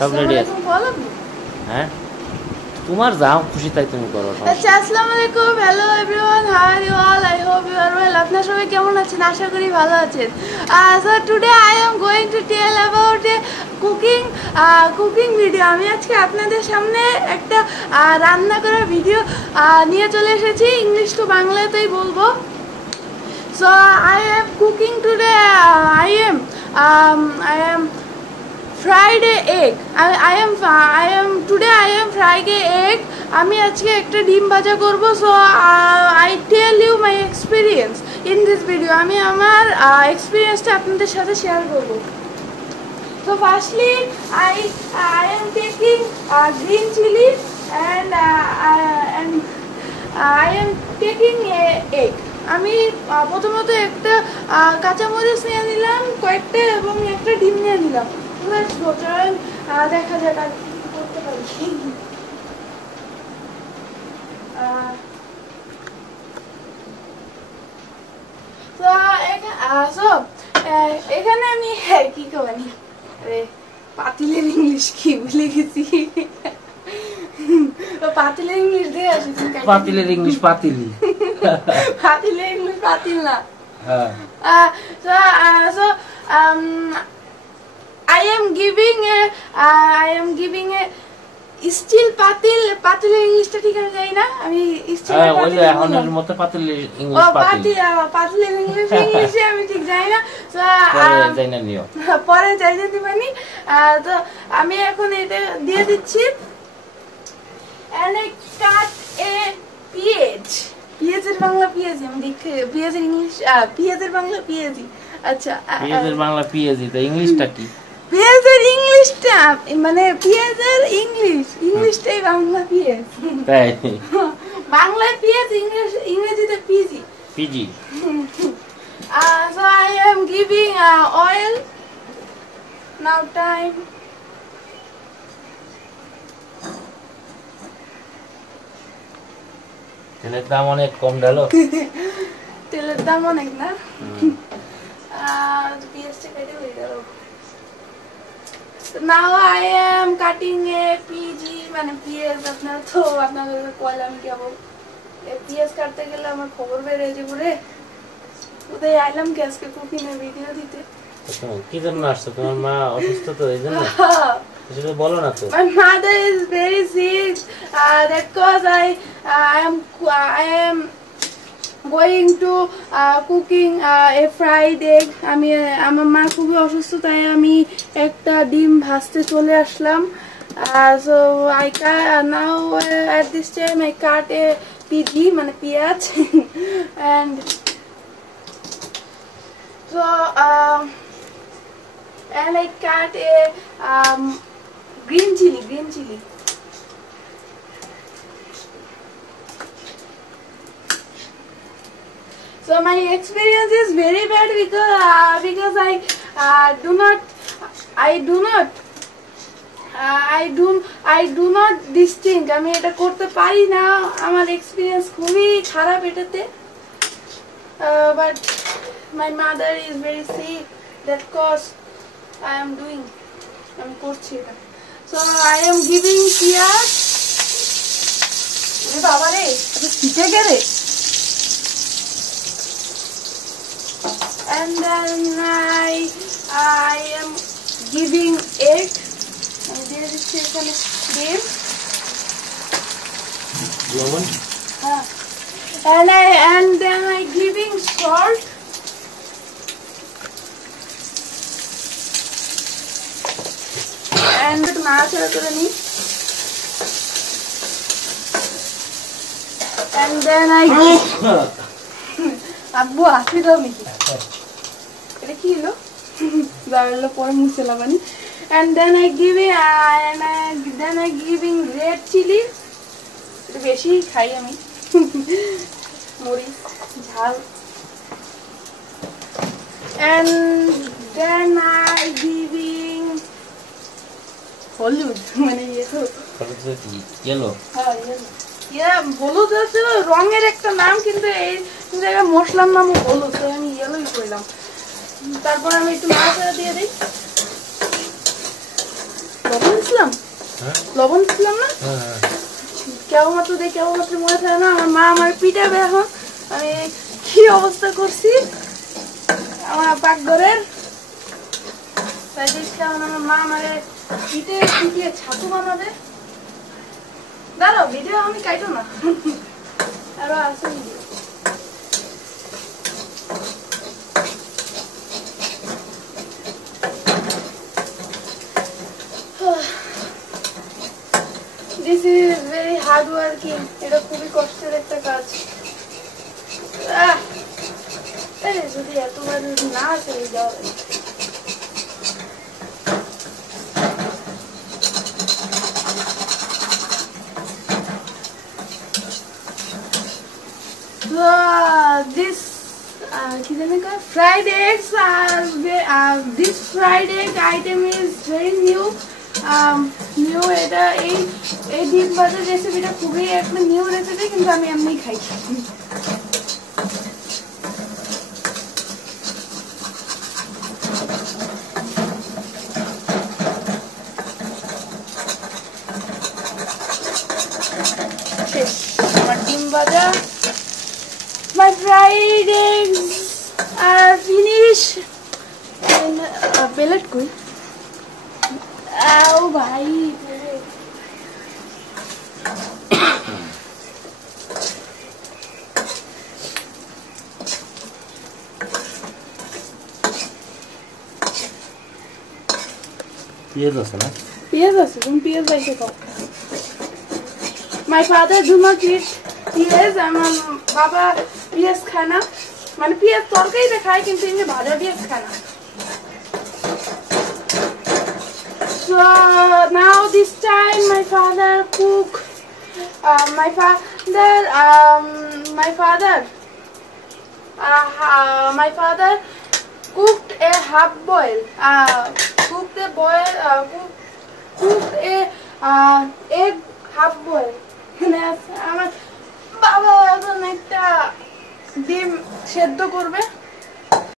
সব রেডি আছে। হ্যাঁ, তোমার যা খুশি তাই তুমি করো। আচ্ছা, আসসালামু আলাইকুম, hello everyone, how are you all? I hope you are well. আপনারা সবাই কেমন আছেন? আশা করি ভালো আছেন। So today I am going to tell about a cooking video. আমি আজকে আপনাদের সামনে একটা রান্না করার ভিডিও নিয়ে চলে এসেছি। ইংলিশ টু বাংলাতেই বলবো। So I am cooking today. I am fried egg. I am fried egg. আমি আজকে একটা ডিম ভাজা করব। So I tell you my experience in this video. আমি আমার এক্সপেরিয়েন্সটা আপনাদের সাথে শেয়ার করব। So firstly I am taking green chili and I am taking a egg. আমি প্রথমত একটা কাঁচামরিচ নিয়ে নিলাম কয়েকটা এবং একটা ডিম নিয়ে নিলাম। দেখা যাক আর কি করতে পারি। এখানে আমি কি করি, পাতিলের ইংলিশ কি ভুলে গেছি। পাতিলের ইংলিশ দিয়ে আসি। পাতিলের ইংলিশ পাতিলি। পাতিলের ইংলিশ পাতিল না। So I am giving a steel পাতিলের ইংলিশটা ঠিক আমি জানি না। আমি স্টিল এখনের মতো পাতিলের ইংলিশ পাতিলের ইংলিশে আমি ঠিক জানি না। তো পরে যাই না দিবানি। তো আমি এখন এটা দিয়ে দিচ্ছি। And I cut a পেঁয়াজ। পেঁয়াজের বাংলা পেঁয়াজি। আমি দেখে পেঁয়াজের ইংলিশ পেঁয়াজের বাংলা পেঁয়াজি। আচ্ছা, পেঁয়াজের বাংলা পেঁয়াজি, তো ইংলিশটা কি? পেঁয়াজের ইংলিশটা মানে পেঁয়াজের ইংলিশটাই বাংলা পেঁয়াজ। তাই বাংলায় পেঁয়াজ, ইংরেজিতে PG. So I am giving oil. Now time. তেলের দাম অনেক কম ডালো। তেলের দাম অনেক না। পেঁয়াজটা কেটে হয়ে গেল। Now I am cutting a PG মানে পেঁয়াজ। আপনাদের কইলাম কি আবার পেঁয়াজ কাটতে গেলে আমার খবর বেড়ে যাবে রে। কোথায় আইলাম কি আজকে কুকিং এর ভিডিও দিতে। কি জন্য আসছো? তোমার মা অসুস্থ তো এই জন্য? সেটা বলো না তো। My mother is very sick. That cause I am going to cooking a fried egg. আমি আমার মা খুবই অসুস্থ, তাই আমি একটা ডিম ভাজতে চলে আসলাম। So I now at this time I cut a PG মানে পেঁয়াজ and so and I cut a green chili. So my experience is very bad because I do not distinct. আমি এটা করতে পারি না। আমার এক্সপেরিয়েন্স খুবই খারাপ এটাতে। But my mother is very sick. That cause I am doing. আমি করছি এটা। So I am giving পেঁয়াজ। এ বাবা রে, এটা শিখে গেলে। And then I am giving egg. And there is এখানে ডিম। And then I giving salt. And নাড়াচাড়া করে নিই। And then I আব্বু আসি দাও নাকি? এটা কি হলো? দাঁড়ালো পরে মুছে লাগানি। And then I giving red chili. এটা বেশি খাই আমি মরিচ ঝাল। And then I giving হলুদ মানে ইয়েলো। হলুদ হচ্ছে রঙের একটা নাম, কিন্তু এই জায়গায় মশলার নাম হলুদ, তাই আমি ইয়েলোই করলাম। তারপর আমি একটু নাড়াচাড়া দিয়ে দিই। লবণ দিছিলাম হ্যাঁ লবণ দিছিলাম না হ্যাঁ কেবলমাত্র মনে থাকে না আমার মা আমার পিটাবে এখন আমি কি অবস্থা করছি আমার পাকঘরের তাই দেখছি এখন আমার মা আমার পিঠে পিটিয়ে ছাতু বানাবে দাঁড়াও ভিডিও আমি কাইটো না আরো আছে video This is very hard working. এটা খুবই কষ্টের একটা কাজ যদি এতবার না আসে যাবে this fried eggs are this fried egg item is very new new এটা এই ডিম ভাজা রেসিপিটা খুবই একটা নিউ রেসিপি কিন্তু আমি এমনি খাই শেষ আমার ডিম ভাজা my fried eggs are finished and pellet koi आओ भाई পেঁয়াজ আছে না পেঁয়াজ আছে তুমি পেঁয়াজ বাইছে খাও my father do not eat পেঁয়াজ আমার বাবা পেঁয়াজ খায় না মানে পেঁয়াজ তরকারিতে খায় কিন্তু এমনি ভাজা পেঁয়াজ খায় না so now this time my father cook my father cooked a half boil cooked a egg half boil আমার বাবা এখন একটা ডিম সেদ্ধ করবে